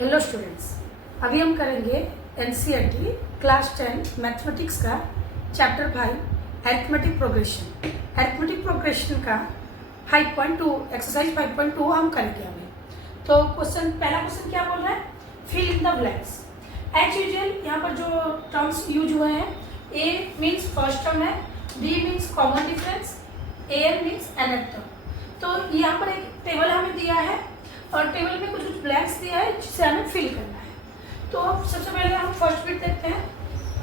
Hello students, अभी हम करेंगे एनसीईआरटी क्लास 10 मैथमेटिक्स का chapter 5 arithmetic progression. Arithmetic progression का 5.2 एक्सरसाइज 5.2 हम करेंगे अभी। तो पहला क्वेश्चन क्या बोल रहा है? Fill in the blanks. As usual यहाँ पर जो टर्म्स यूज हुए हैं, ए मीन्स फर्स्ट टर्म है, D means common difference, A N means nth term. तो यहाँ पर एक टेबल हमें दिया है और टेबल में कुछ ब्लैंक्स दिया है जिसे हमें फिल करना है। तो सबसे पहले हम फर्स्ट बिट देखते हैं।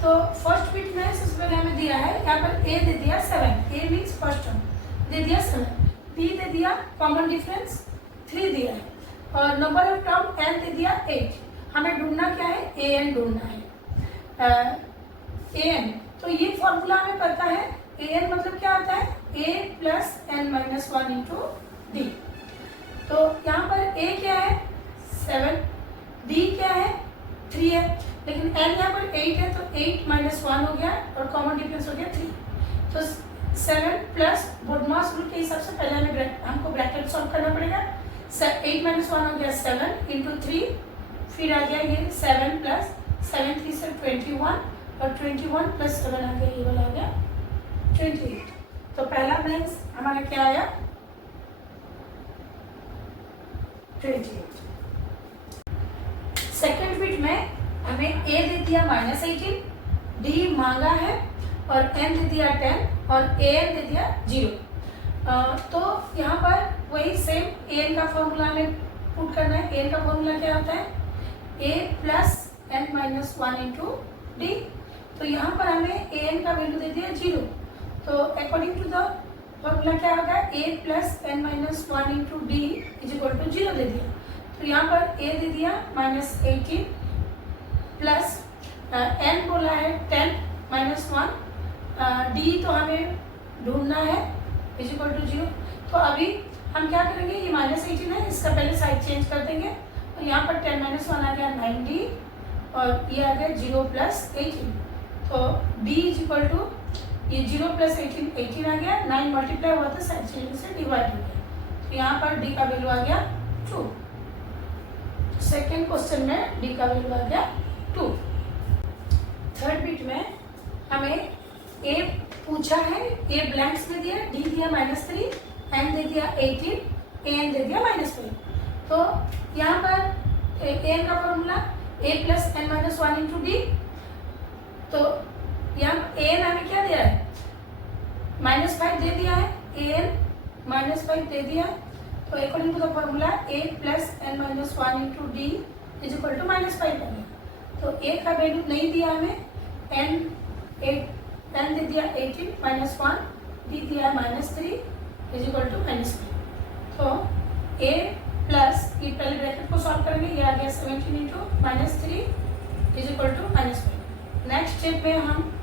तो फर्स्ट बिट में सबसे पहले हमें दिया है, यहाँ पर ए दे दिया 7, ए मीन्स फर्स्ट टर्म दे दिया 7, बी दे दिया कॉमन डिफरेंस 3 दिया है और नंबर ऑफ टर्म एन दे दिया 8। हमें ढूंढना क्या है? ए एन ढूंढना है। ए एन, तो ये फॉर्मूला हमें पता है। ए एन मतलब क्या होता है? A plus N minus 1 into D. तो यहाँ पर a क्या है? 7, d क्या है? 3 है, लेकिन n यहाँ पर 8 है, तो 8 माइनस 1 हो गया और कॉमन डिफरेंस हो गया 3। तो 7 प्लस बोडमास रूल के हिसाब से पहले हमको ब्रैकेट सॉल्व करना पड़ेगा। 8 माइनस 1 हो गया 7 इंटू 3, फिर आ गया ये 7 प्लस 7 3 से 21 और 21 प्लस 7 आ गया, ये वाला आ गया 28। तो पहला ब्लैंक्स हमारा क्या आया? 28। सेकेंड बिट में हमें a दे दिया -18, d मांगा है और n दे दिया 10 और a n दे दिया 0। तो यहाँ पर वही सेम a n का फॉर्मूला हमें पुट करना है। a n का फॉर्मूला क्या होता है? a plus n minus 1 into D. तो यहाँ पर हमें a n का वैल्यू दे दिया 0। तो अकॉर्डिंग टू द फॉर्मूला क्या होगा? a plus N minus 1 into D is equal to 0 दे दिया। तो यहाँ पर a दे दिया -18 प्लस n बोला है 10 माइनस 1, d तो हमें ढूंढना है इज इक्वल टू 0। तो अभी हम क्या करेंगे? ये -18 है, इसका पहले साइड चेंज कर देंगे और यहाँ पर 10 माइनस 1 आ गया 9d और ये आ गया 0 प्लस 18। तो d इज इक्वल टू ये 0 प्लस 18 आ गया, 9 मल्टीप्लाई हुआ था साइड चेंज से डिवाइड हो गया। तो यहाँ पर d का वैल्यू आ गया 2। सेकेंड क्वेश्चन में d का वैल्यू आ गया 2। थर्ड बिट में हमें a पूछा है, a ब्लैंक्स में दिया, d दिया -3, n दे दिया 18, a n दे दिया -5। तो यहाँ पर a n का formula a plus N minus 1 into D. तो यहाँ ए एन हमें क्या दिया है? -5 दे दिया है, ए एन -5 दे दिया है। तो according to the formula a plus N minus 1 into D is equal to -5 आ गया। तो a का वैल्यू नहीं दिया हमें, n दे दिया 18 माइनस 1, d दिया -3 इज इक्वल टू -5। तो a प्लस, ये पहले ब्रैकेट को सॉल्व करेंगे, ये आ गया 17 into -3 is equal to -5। Next step में हम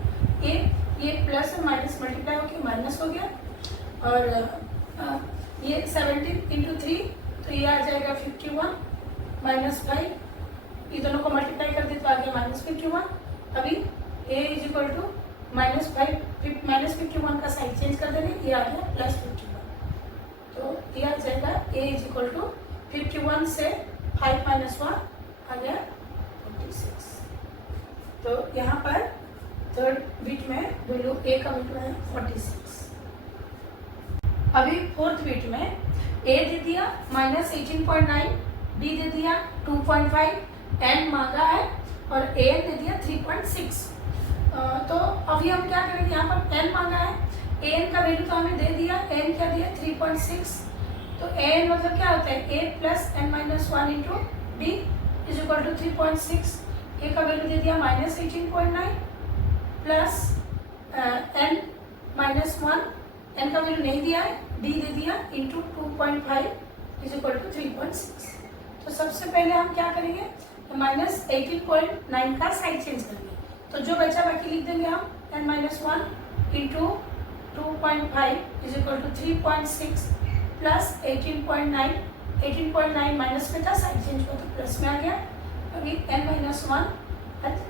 ये प्लस और माइनस मल्टीप्लाई होकर माइनस हो गया और ये 17 इंटू 3, तो ये आ जाएगा 51 -5, ये दोनों को मल्टीप्लाई कर दे तो आ गया -51। अभी a इज इक्वल टू -51 का साइड चेंज कर देंगे, ये आ गया +51। तो ये आ जाएगा a इज इक्वल टू 51 से 5 माइनस 1 आ गया 46। तो यहाँ पर थर्ड बिट में वैल्यू a का वैल्यू है 46। अभी फोर्थ बिट में a दे दिया -18.9, d दे दिया 2.5, n मांगा है और a n दे दिया 3.6। तो अभी हम क्या करेंगे? यहाँ पर n मांगा है, a n का वैल्यू तो हमें दे दिया, n क्या दिया 3.6। तो a n मतलब क्या होता है? a plus N minus 1 into D is equal to 3.6। a का वैल्यू दे दिया -18.9 प्लस n माइनस 1, n का वैल्यू नहीं दिया है, d दे दिया इंटू 2.5 इज इक्वल टू 3.6। तो सबसे पहले हम क्या करेंगे? -18.9 का साइड चेंज करेंगे। तो जो बचा बाकी लिख देंगे हम, n minus 1 into 2.5 is equal to 3.6 plus 18.9, 18.9 minus में था, साइड चेंज हुआ तो प्लस में आ गया। अभी n माइनस 1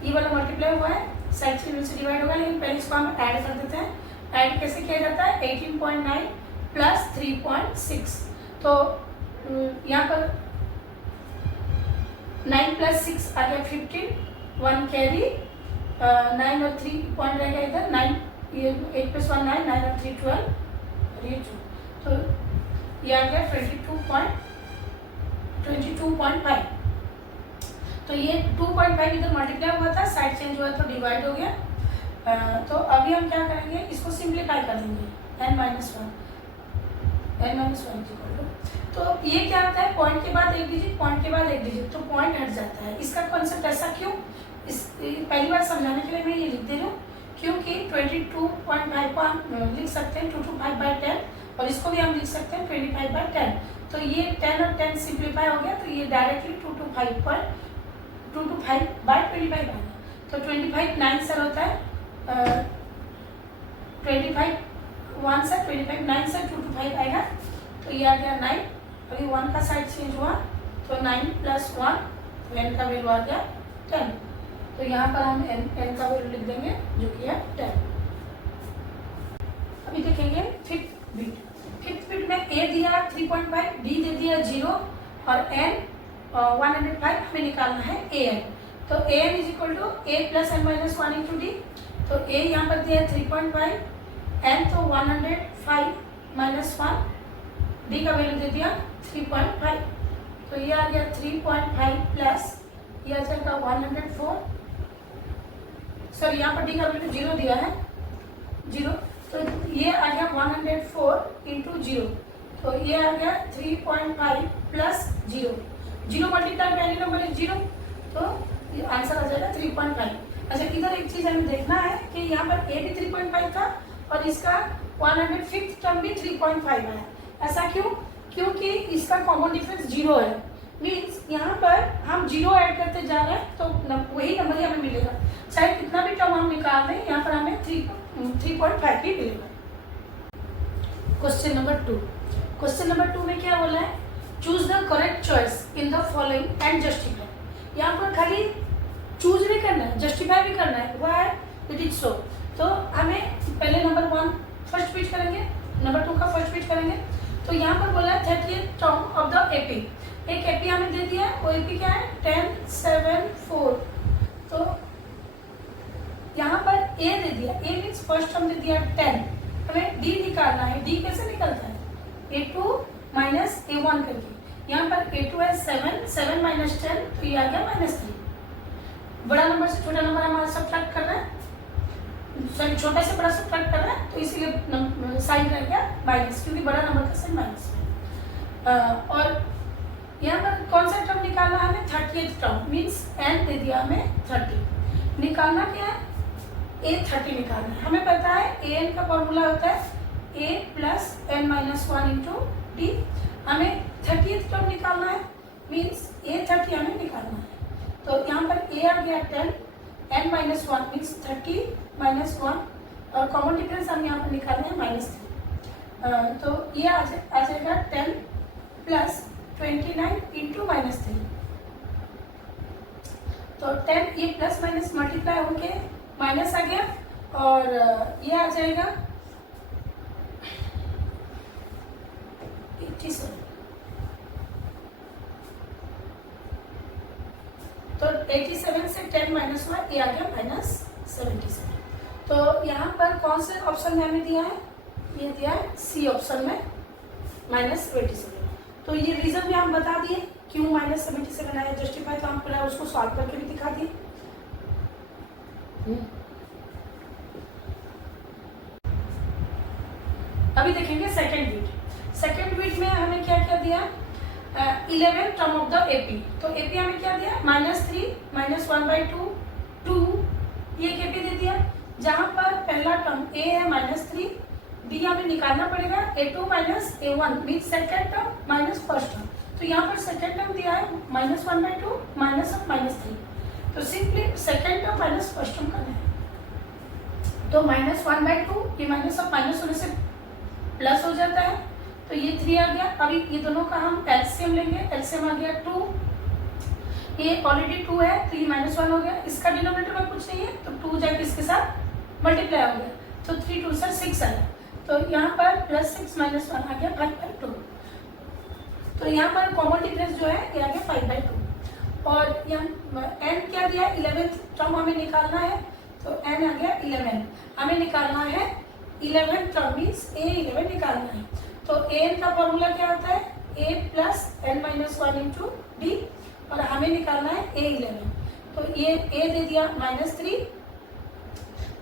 ये वाला मल्टीप्लाई हुआ है, साइड चेंज से डिवाइड होगा, लेकिन पहले इसको हम ऐड कर देते हैं। ऐड कैसे किया जाता है? 18.9 प्लस 3.6। तो यहाँ पर 9 प्लस 6 आ गया 15, 1 कैरी, 9 और 3 पॉइंट रहेगा इधर, 9 ये 8 प्लस 1 9, 9 और 3 12 और ये 2, तो ये आ गया 22.5। तो ये 2.5 इधर मल्टीप्लाई हुआ था, साइड चेंज हुआ तो डिवाइड हो गया। तो अभी हम क्या करेंगे, इसको सिंप्लीफाई कर देंगे, n माइनस वन तो ये क्या होता है, पॉइंट के बाद एक डिजिट, पॉइंट के बाद एक डिजिट, तो पॉइंट हट जाता है। इसका कॉन्सेप्ट ऐसा क्यों, इस पहली बार समझाने के लिए मैं ये लिख दे रही हूँ, क्योंकि 22.5 को हम लिख सकते हैं 2/5/10 और इसको भी हम लिख सकते हैं 25/10। तो ये 10 और 10 सिंप्लीफाई हो गया, तो ये डायरेक्टली 2/5 आ गया। तो 25 9 सर होता है 25 1 से 25 9 से 2/5 आएगा, तो ये आ गया 9। अभी 1 का साइड चेंज हुआ तो 9 प्लस 1, तो n का वैल्यू आ गया 10। तो यहाँ पर हम n का वैल्यू लिख देंगे जो कि है 10। अभी देखेंगे फिफ्थ बिट में a दिया 3.5, b दे दिया 0 और n 105 हमें निकालना है an। तो an is equal to a plus n minus 1 into D. तो a यहाँ पर दिया है 3.5, n तो 105 माइनस 1, d का वैल्यू दे दिया 3.5। तो ये आ गया 3.5 प्लस ये आ जाएगा 104, सर यहाँ पर d का वैल्यू 0 दिया है 0, तो ये आ गया 104 इंटू 0, तो ये आ गया 3.5 प्लस 0 मल्टीप्लाई पहले नंबर है 0, तो ये आंसर आ जाएगा 3.5। अच्छा इधर एक चीज हमें देखना है कि यहाँ पर a भी 3.5 था और इसका 105th टर्म भी 3.5 है। ऐसा क्यों, क्योंकि इसका कॉमन डिफरेंस 0 है, मीन्स यहाँ पर हम 0 ऐड करते जा रहे हैं तो वही नंबर ही हमें मिलेगा, चाहे कितना भी टर्म हम निकाल दें, यहाँ पर हमें 3.5 ही मिलेगा। क्वेश्चन नंबर 2 में क्या बोला है, choose the correct choice in the following and justify. यहाँ पर खाली चूज नहीं करना है, जस्टिफाई भी करना है, व्हाई इट इज सो। तो हमें पहले नंबर 1 फर्स्ट पेज करेंगे, नंबर 2 का फर्स्ट पेज करेंगे। तो यहाँ पर बोला है 30th term of the AP, एक एपी हमें दे दिया है, वो एपी क्या है 10 7 4। तो यहाँ पर a दे दिया, a मीन्स फर्स्ट टर्म दे दिया 10, हमें d निकालना है। d कैसे निकलता है, a2 माइनस a1 करके। यहाँ पर a2 है 7 माइनस 10, तो ये आ गया -3। बड़ा नंबर से छोटा नंबर हमारा सब्ट्रैक्ट कर रहा है, सॉरी छोटा से बड़ा सब्ट्रैक्ट कर रहा है, तो इसीलिए साइन रह गया माइनस, क्योंकि बड़ा नंबर का साइन माइनस है। और यहाँ पर कौन सा टर्म निकालना है हमें, 30th टर्म, मीन्स n दे दिया हमें 30। निकालना क्या है, a30 निकालना है। हमें पता है an का फॉर्मूला होता है a plus n minus 1 into D. हमें 30th टर्म निकालना है, मीन्स a30 हमें निकालना है। तो यहाँ पर a आ गया 10, n माइनस 1 मीन्स 30 माइनस 1 और कॉमन डिफरेंस हम यहाँ पर निकालना है -3। तो ये आ जाएगा 10 प्लस 29 इंटू -3। तो 10 ये प्लस माइनस मल्टीप्लाई होके माइनस आ गया और ये आ जाएगा 87। तो 87 से 10 माइनस हुआ, ये आ गया -77। तो यहाँ पर कौन से ऑप्शन में हमें दिया है, ये दिया है सी ऑप्शन में -87। तो ये रीजन भी हम बता दिए क्यों -77 आया, जस्टिफाई तो हम पूरा उसको सॉल्व करके भी दिखा दिए। अभी देखेंगे सेकेंड बीट में हमें क्या क्या दिया, 11 टर्म ऑफ द एपी। तो एपी हमें क्या दिया, -3 -1/2 2, ये एपी दे दिया। जहां पर पहला टर्म a है -3, d हमें निकालना पड़ेगा a2 minus a1 mean second term minus first term. तो यहाँ पर सेकेंड टर्म दिया है -1/2 माइनस ऑफ -3, तो simply second term minus first term करना है। तो -1/2 ये माइनस ऑफ माइनस होने से प्लस हो जाता है, तो ये 3 आ गया। अभी ये दोनों का हम एलसीएम लेंगे, एलसीएम आ गया 2, ये ऑलरेडी 2 है तो ये -1 हो गया, इसका डिनोमिनेटर में कुछ नहीं है तो 2 जाके इसके साथ मल्टीप्लाई हो गया, तो 3 2 से 6 आया। तो यहाँ पर +6 -1 आ गया 5/2। तो यहाँ पर कॉमन डिफरेंस जो है ये आ गया 5/2। और यहाँ n क्या दिया, 11th टर्म हमें निकालना है, तो n आ गया 11, हमें निकालना है 11 टर्म मीन्स a11 निकालना है। तो an का फॉर्मूला क्या होता है, a plus n minus 1 into D, और हमें निकालना है a11। तो ये a दे दिया -3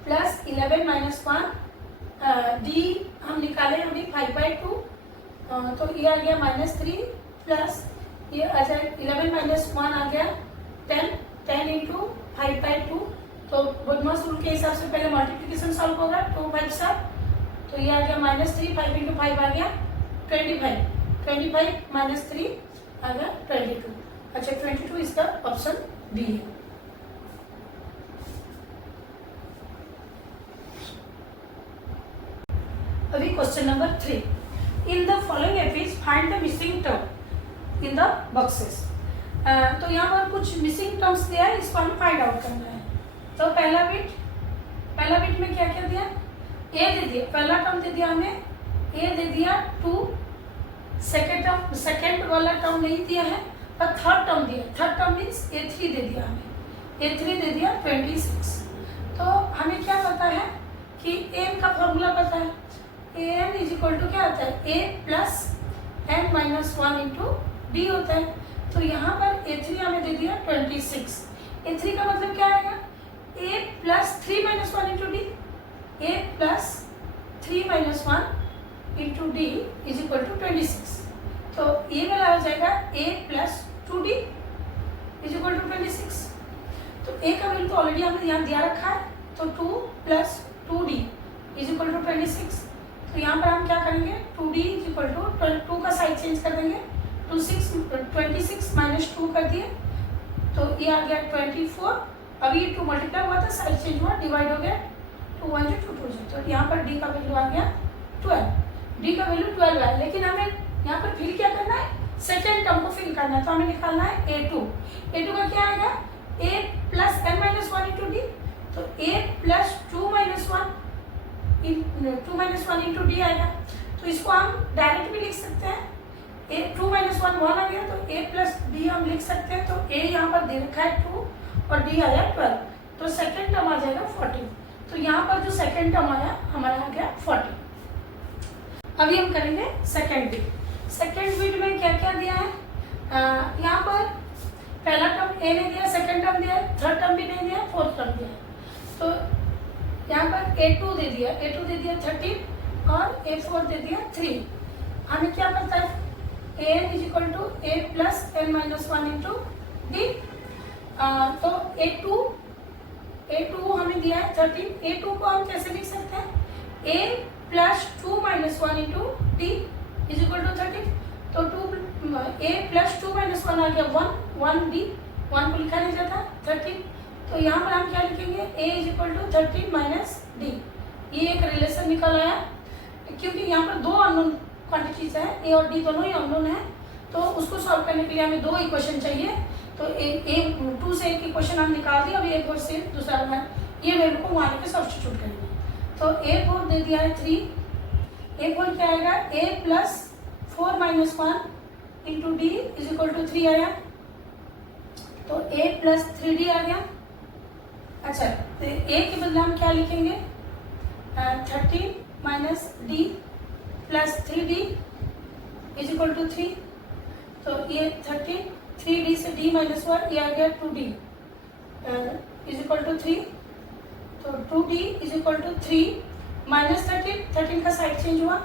प्लस 11 माइनस 1, डी हम निकाले अभी 5/2, तो ये आ गया -3 प्लस ये आ जाए 11 माइनस 1 आ गया 10 इंटू 5/2। तो बोडमॉस रूल के हिसाब से पहले मल्टीप्लिकेशन सॉल्व होगा, 2 5 7, तो ये आ गया -3, 5 इंटू 5 आ गया 25 माइनस 3 आ गया 22। अच्छा 22 इसका ऑप्शन बी है। अभी question number 3, in the following APs find the missing term in the boxes. तो यहाँ पर कुछ मिसिंग टर्म्स दिया है, इसको हमें फाइंड आउट करना है। तो पहला बिट में क्या क्या दिया, ए दे दिया, पहला टर्म दे दिया हमें ए दे दिया 2, सेकेंड वाला टर्म नहीं दिया है, और थर्ड टर्म दिया, थर्ड टर्म मीन्स a3 दे दिया हमें, a3 दे दिया 26। तो हमें क्या पता है कि n का फॉर्मूला पता है, an इज इक्वल टू क्या होता है, a plus n minus 1 into D होता है। तो यहाँ पर a3 हमें दे दिया 26, a3 का मतलब क्या आएगा, a plus 3 minus 1 into D, a plus 3 minus 1 into D is equal to 26। तो ये वाला हो जाएगा a plus 2d is equal to 26। तो a का वैल्यू तो ऑलरेडी हमने यहाँ दिया रखा है, तो 2 plus 2d is equal to 26। तो यहाँ पर हम क्या करेंगे, 2d इज इक्वल टू 2 का साइड चेंज कर देंगे, 26 माइनस 2 कर दिए, तो ये आ गया 24। अभी 2 मल्टीप्लाई हुआ था, साइड चेंज हुआ, डिवाइड हो गया, 2 1 2 2 2। तो यहाँ पर d का वैल्यू आ गया 12, d का वैल्यू 12 है। लेकिन हमें यहाँ पर फिल क्या करना है, सेकेंड टर्म को फिल करना है, तो हमें निकालना है a2 का क्या आएगा, a plus n minus 1 into D, तो a plus 2 minus 1 into D आएगा। तो इसको हम डायरेक्ट भी लिख सकते हैं, a 2 माइनस 1 1 आ गया, तो a प्लस डी हम लिख सकते हैं। तो a यहाँ पर दे रखा है 2 और d आया 12, तो सेकेंड टर्म आ जाएगा 14। तो यहाँ पर जो सेकेंड टर्म आया हमारा आ गया 14। अभी हम करेंगे सेकेंड बिट। सेकेंड बिट में क्या क्या दिया है, यहाँ पर पहला टर्म a ने दिया, सेकेंड टर्म दिया, थर्ड टर्म भी नहीं दिया, फोर्थ टर्म दिया। तो यहाँ पर a2 दे दिया 13 और a4 दे दिया 3। हमें क्या पता है, an is equal to a plus n minus 1 into D. तो a2 हमें दिया है 13, a2 को हम कैसे लिख सकते हैं, a plus 2 minus 1 into D is equal to 13। तो a प्लस 2 माइनस 1 आ गया 1 डी, 1 को लिखा नहीं जाता 13। तो यहाँ पर हम क्या लिखेंगे, a is equal to 13 minus D. ये एक रिलेशन निकल आया, क्योंकि यहाँ पर 2 अननोन क्वांटिटीज है, a और d दोनों ही अननोन है। तो उसको सॉल्व करने के लिए हमें 2 इक्वेशन चाहिए। तो a2 से एक इक्वेशन हम निकाल दिया, अभी a4 से दूसरा ये वैल्यू को वहाँ पे सब्स्टिट्यूट करेंगे। तो a4 दे दिया है 3, a4 क्या आएगा, a plus 4 minus 1 into D is equal to 3 आया, तो a प्लस 3d आ गया। अच्छा, तो a के बदले हम क्या लिखेंगे, 13 minus D plus 3d is equal to 3। तो ये 3d से d माइनस 1, ये आ गया 2d इज इक्वल टू 3। तो 2d is equal to 3 minus 13 का साइड चेंज हुआ,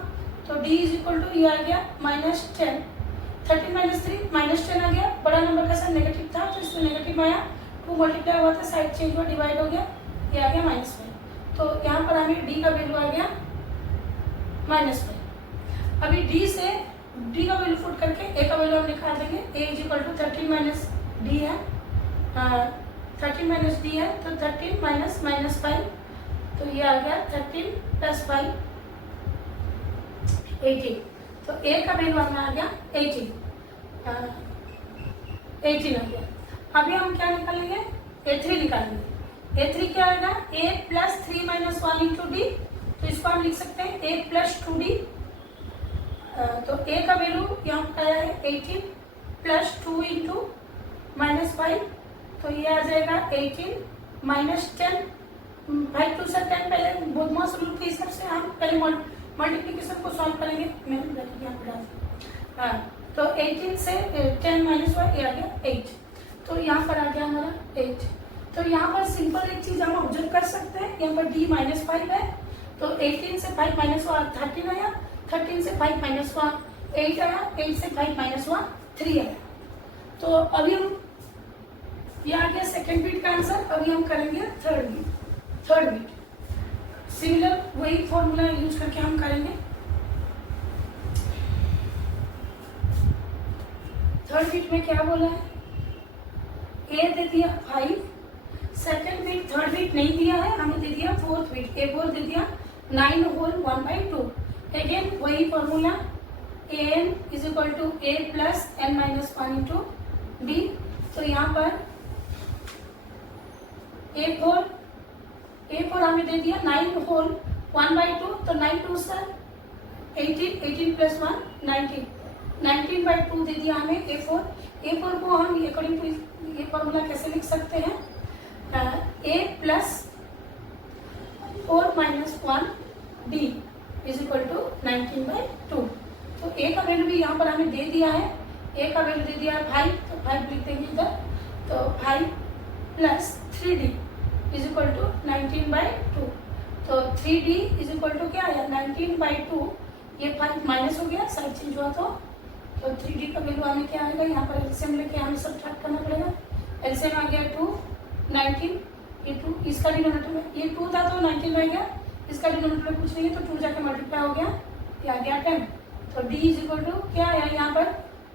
तो d इज इक्वल टू ये आ गया -10। 13 माइनस 3 -10 आ गया, बड़ा नंबर का साइन नेगेटिव था तो इसमें नेगेटिव आया, 2 मल्टीप्लाई हुआ था, साइड चेंज हुआ, डिवाइड हो गया, ये आ गया -5। तो यहाँ पर हमें d का वैल्यू आ गया -5। अभी d का वैल्यू पुट करके a का वैल्यू हम निकाल देंगे, a is equal to 13 minus D है, 13 माइनस डी है, तो 13 माइनस -5, तो ये आ गया 13 प्लस 5 18। तो a का वैल्यू हमें आ गया 18 आ गया। अभी हम क्या निकालेंगे, a3 निकालेंगे। a3 क्या आएगा, a plus 3 minus 1 into D, तो इसको हम लिख सकते हैं a प्लस 2d। तो a का वैल्यू यहाँ पर आया है 18 प्लस 2 इंटू माइनस -5, तो ये आ जाएगा 18 -10, 5 2 से 10, पहले बोधमास रूल के हिसाब से हम पहले मल्टीप्लिकेशन को सॉल्व करेंगे। मैंने ब्रैकेट यहाँ पे डाल, हाँ, तो 18 से 10 - 1 ये आ गया 8, तो यहाँ पर आ गया हमारा 8। तो यहाँ पर सिंपल एक चीज हम ऑब्जर्व कर सकते हैं, यहाँ पर d -5 है, तो 18 से 5 - 1 13 आया, 13 से 5 - 1 8 आया, 8 से 5 - 1 3 आया। तो अभी हम ये आ गया सेकेंड बीट का आंसर। अभी हम करेंगे थर्ड बीट। सिमिलर वही फॉर्मूला यूज करके हम करेंगे। थर्ड बीट में क्या बोला है, ए दे दिया 5, सेकेंड बीट थर्ड बीट नहीं दिया है, हमें दे दिया फोर्थ बीट, ए 4 दे दिया 9 होल 1/2। अगेन वही formula an is equal to a plus n - 1 into d। तो यहाँ पर a4 हमें दे दिया 9 होल 1/2, तो 9 2 सर 18, 18 प्लस 1 19, 19/2 दे दिया हमें a4 को हम अकॉर्डिंग टू ये फॉर्मूला कैसे लिख सकते हैं, a plus 4 - 1 d is equal to 19/2। तो a का वैल्यू भी यहाँ पर हमें दे दिया है, a का वैल्यू दे दिया है 5, तो 5 लिख देंगे इधर, तो 5 plus 3d is equal to 19/2। तो 3d इज इक्वल टू क्या आया 19/2, ये 5 माइनस हो गया, साइड चेंज हुआ तो 3d का वैल्यू हमें क्या आएगा, यहाँ पर एलसीएम लेके हमें सब्ट्रैक्ट करना पड़ेगा। एलसीएम आ गया 2 19, ये 2 इसका डिनोमिनेटर में, ये 2 था तो 19 रह गया, इसका डिनोमिनेटर में कुछ नहीं है तो 2 जाके मल्टीप्लाई हो गया, ये आ गया 10। तो d इज इक्वल टू क्या आया यहाँ पर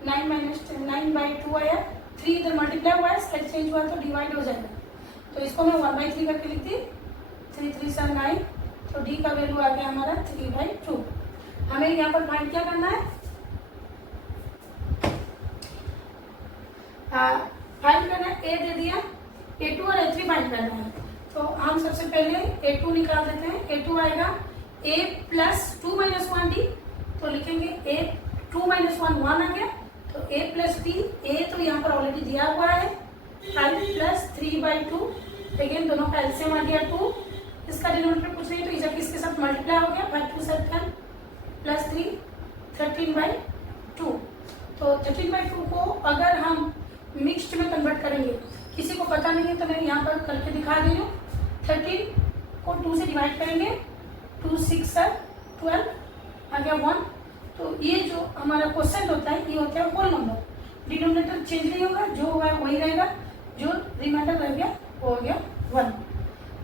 9 - 10 9/2 आया, 3 इधर मल्टीप्लाई हुआ है, साइड चेंज हुआ तो डिवाइड हो जाएगा, तो इसको मैं 1/3 करके लिखती, 3 3 से 9, तो d का वैल्यू आ गया हमारा 3/2। हमें यहाँ पर फाइंड क्या करना है, फाइंड करना है, a दे दिया, a2 और a3 फाइंड करना है। तो हम सबसे पहले a2 निकाल देते हैं, a2 आएगा a प्लस 2 - 1d, तो लिखेंगे a 2 - 1 1 आ गया, तो a प्लस d, a तो यहाँ पर ऑलरेडी दिया हुआ है 5 प्लस 3/2, अगेन दोनों का एलसीएम आ गया 2, इसका डिनोमिनेटर कुछ नहीं तो इधर इसके साथ मल्टीप्लाई हो गया, 5 2 7 10 प्लस 3 13/2। तो 13/2 को अगर हम मिक्स्ड में कन्वर्ट करेंगे, किसी को पता नहीं है तो मैं यहाँ पर करके दिखा दे रही हूँ। 13 को 2 से डिवाइड करेंगे, 2 6 12 आ गया 1। तो ये जो हमारा क्वेश्चन होता है ये होता है होल नंबर, डिनोमिनेटर चेंज नहीं होगा, जो हुआ है वही रहेगा, जो रिमाइंडर रह गया वो हो गया 1।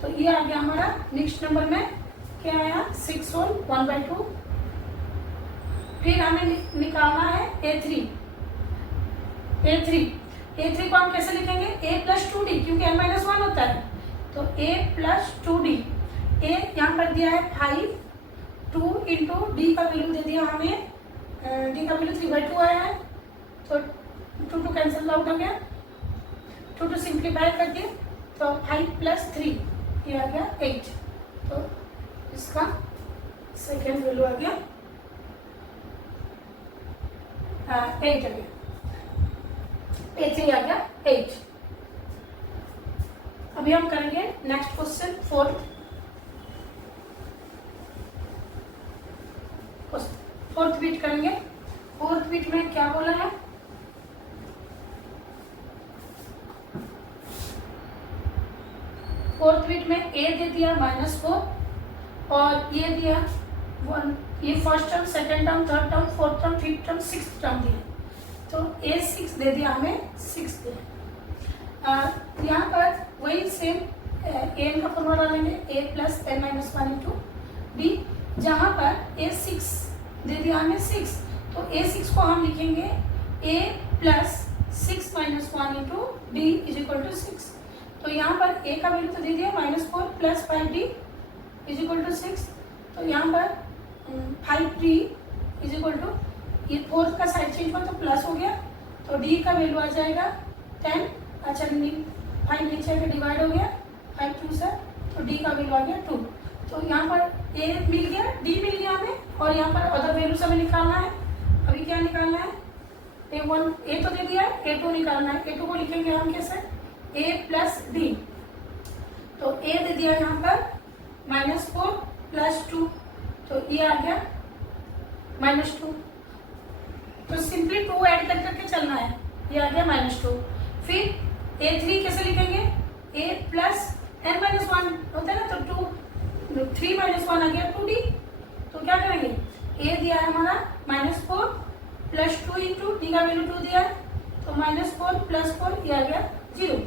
तो ये आ गया हमारा नेक्स्ट नंबर में क्या आया 6 होल 1/2। फिर हमें निकालना है a3 को हम कैसे लिखेंगे, a प्लस 2d, क्योंकि n - 1 होता है, तो a प्लस 2d, a यहाँ पर दिया है 5, 2 इंटू d का वैल्यू दे दिया हमें, d का वैल्यू 3/2 आया है, तो 2 2 कैंसिल आउट हो गया, 2 2 सिंप्लीफाई कर दिए, तो 5 प्लस 3 ये आ गया 8, तो इसका सेकेंड वैल्यू आ गया 8 आ गया, a3 आ गया 8। अभी हम करेंगे नेक्स्ट क्वेश्चन, फोर्थ बीट करेंगे। फोर्थ बीट में क्या बोला है, फोर्थ बीट में a दे दिया -4 और ये दिया 1, ये first term, second term, third term, fourth term, fifth term, sixth term दिया, तो a6 दे दिया हमें 6 दिया। यहाँ पर वही सेम an का फॉर्मूला लेंगे, a plus n - 1 into d, जहाँ पर a6 दे दिया हमें 6, तो a6 को हम लिखेंगे a plus 6 - 1 into d is equal to 6। तो यहाँ पर a का वैल्यू तो दे दिया -4 plus 5d is equal to 6, तो यहाँ पर 5d इज इक्वल टू, ये फोर्थ का साइड चेंज हुआ तो प्लस हो गया, तो d का वैल्यू आ जाएगा 10, अच्छा 5 नीचे आके डिवाइड हो गया, 5 2 से, तो d का वैल्यू आ गया 2। तो यहाँ पर a मिल गया, d मिल गया हमें, और यहाँ पर अदर वैल्यूज हमें निकालना है। अभी क्या निकालना है, ए तो दे दिया, A2 निकालना है। A2 को लिखेंगे हम कैसे, A प्लस डी। तो A दे दिया यहाँ पर -4 प्लस 2, तो ये आ गया -2। तो सिंपली 2 ऐड कर करके चलना है, ये आ गया -2। फिर A3 कैसे लिखेंगे, A प्लस n-1 होता है ना, तो 3 - 1 आ गया 2D। तो क्या करेंगे, A दिया है हमारा -4 प्लस 2 इंटू डी का वैल्यू 2 दिया है, तो -4 प्लस 4 ये आ गया 0।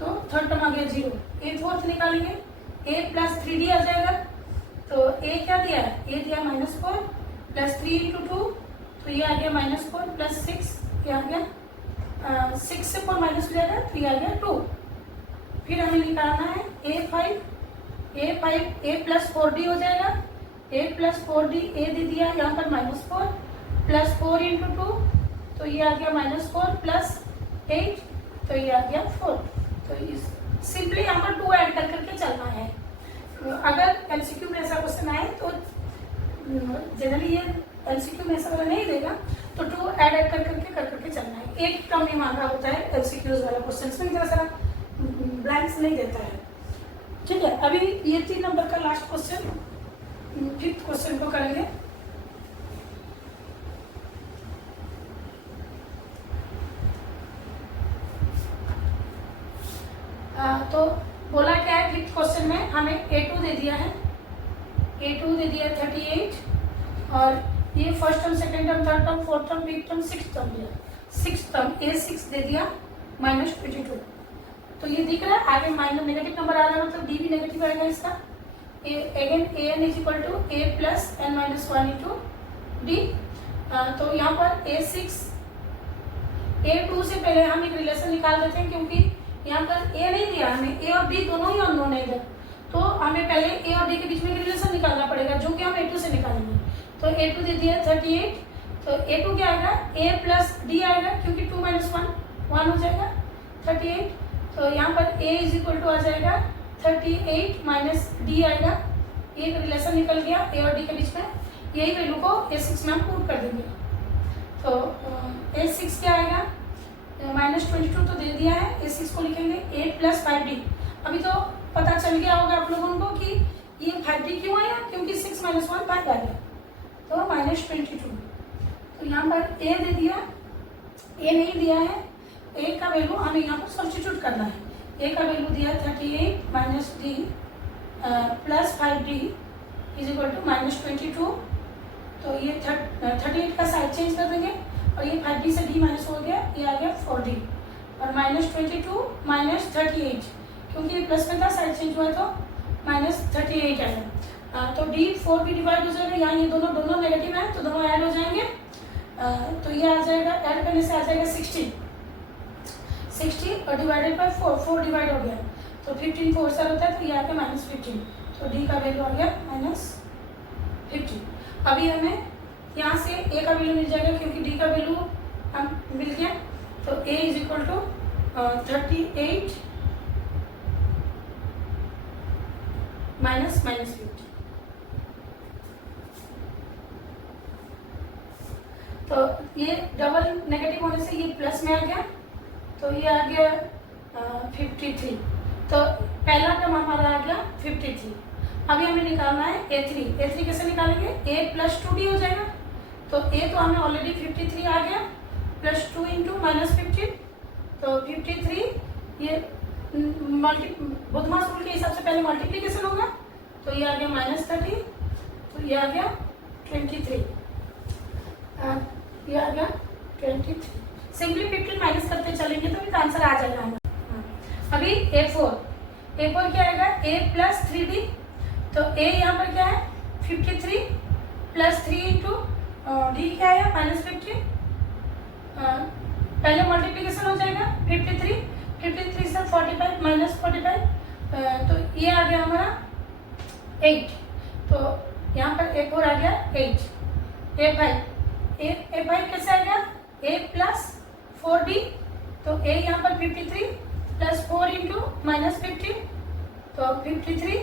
तो थर्ड टर्म आ गया 0। A फोर्थ निकालेंगे, A प्लस 3D आ जाएगा। तो A क्या दिया है, A दिया -4 प्लस 3 इंटू 2, तो ये आ गया -4 प्लस 6, ये आ गया 6 से 4 माइनस हो जाएगा, तो ये आ गया 2। फिर हमें निकालना है A प्लस 4D हो जाएगा। A प्लस 4D, A दे दिया यहाँ पर -4 प्लस 4 इंटू 2, तो ये आ गया -4 प्लस 8, तो ये आ गया 4। तो सिंपली यहाँ पर 2 ऐड कर करके चलना है। अगर एमसीक्यू में ऐसा क्वेश्चन आए तो जनरली ये एमसीक्यू में ऐसा वाला नहीं देगा, तो 2 ऐड कर करके चलना है। एक टर्म ही मांगा होता है एमसीक्यूज वाला क्वेश्चन में, जरा ब्लैंक्स नहीं देता है। ठीक है, अभी ये 3 नंबर का लास्ट क्वेश्चन, 5th क्वेश्चन को करेंगे। तो बोला क्या है 5th क्वेश्चन में, हमें A2 दे दिया है, A2 दे दिया 38, और ये first term, second term, third term, fourth term, 5th term, 6th term दिया। 6th टर्म A6 दे दिया -22। तो ये दिख रहा है आगे माइनस नेगेटिव नंबर आ रहा है, मतलब डी भी नेगेटिव आएगा इसका। Again an is equal to A plus n-1 into D. तो यहाँ पर A6 A2 से पहले हम एक रिलेशन निकाल देते हैं, क्योंकि यहाँ पर A नहीं दिया हमें, A और D दोनों ही अननोन है इधर, तो हमें पहले A और D के बीच में एक रिलेशन निकालना पड़ेगा, जो कि हम A2 से निकालेंगे। तो A2 दे दिया 38, तो A2 क्या आएगा, A प्लस D आएगा, क्योंकि 2 - 1 हो जाएगा 38। तो यहाँ पर A इज इक्वल टू आ जाएगा 38 माइनस D आएगा। ये रिलेशन निकल गया A और D के बीच में, यही वैल्यू को A6 में हम पुट कर देंगे। तो A6 क्या आएगा, -22 तो दे दिया है, A6 को लिखेंगे A प्लस 5D। अभी तो पता चल गया होगा आप लोगों को कि ये 5D क्यों आया, क्योंकि 6 - 1 5 आ गया, तो -22। तो यहाँ पर A दे दिया, A नहीं दिया है, A का वैल्यू हमें यहाँ पर सब्स्टिट्यूट करना है। A का वैल्यू दिया 38 minus D plus 5D is equal to -22। तो ये 38 का साइड चेंज कर देंगे, और ये 5D से D माइनस हो गया, ये आ गया 4D, और -22 माइनस 38, क्योंकि ये प्लस में था, साइड चेंज हुआ तो -38 आएगा। तो D 4 भी डिवाइड हो जाएगा, यहाँ ये दोनों नेगेटिव है, तो दोनों ऐड हो जाएंगे। तो ये आ जाएगा, ऐड करने से आ जाएगा 60 और डिवाइडेड बाय 4 डिवाइड हो गया, तो 15 4 सर होता है, तो ये आ गया -15। तो D का वैल्यू आ गया -50। अभी हमें यहाँ से A का वैल्यू मिल जाएगा, क्योंकि D का वैल्यू हम मिल गया। तो A is equal to 38 minus -50। तो ये डबल नेगेटिव होने से ये प्लस में आ गया, तो ये आ गया 53। तो पहला टर्म हमारा आ गया 53। अभी हमें निकालना है A3 कैसे निकालेंगे, A प्लस 2D हो जाएगा। तो A तो हमें ऑलरेडी 53 आ गया, प्लस 2 इंटू -15, तो 53। ये बुधमास रूल के हिसाब से पहले मल्टीप्लीकेशन होगा, तो ये आ गया -30, तो ये आ गया 23, ये आ गया 23। सिंपली 15 माइनस करते चलेंगे तो इसका आंसर आ जाएगा हमारा। अभी A4 क्या आएगा, A प्लस 3D। तो A यहाँ पर क्या है 53 प्लस 3 इंटू D क्या है -50। पहले मल्टीप्लीकेशन हो जाएगा 53 से 45 -45, तो ये आ गया हमारा 8। तो यहाँ पर A4 आ गया 8। A5 कैसे आएगा, A प्लस 4D। तो A यहाँ पर 53 प्लस 4 इंटू -50, तो 53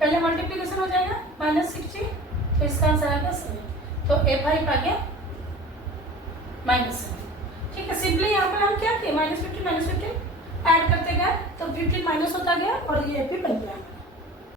पहले मल्टीप्लीकेशन हो जाएगा -60, तो इसका आंसर आ गया 7। तो A5 आ गया -7। ठीक है, सिंपली यहाँ पर हम क्या किए, -15 ऐड करते गए तो 15 माइनस होता गया और ये भी बन गया।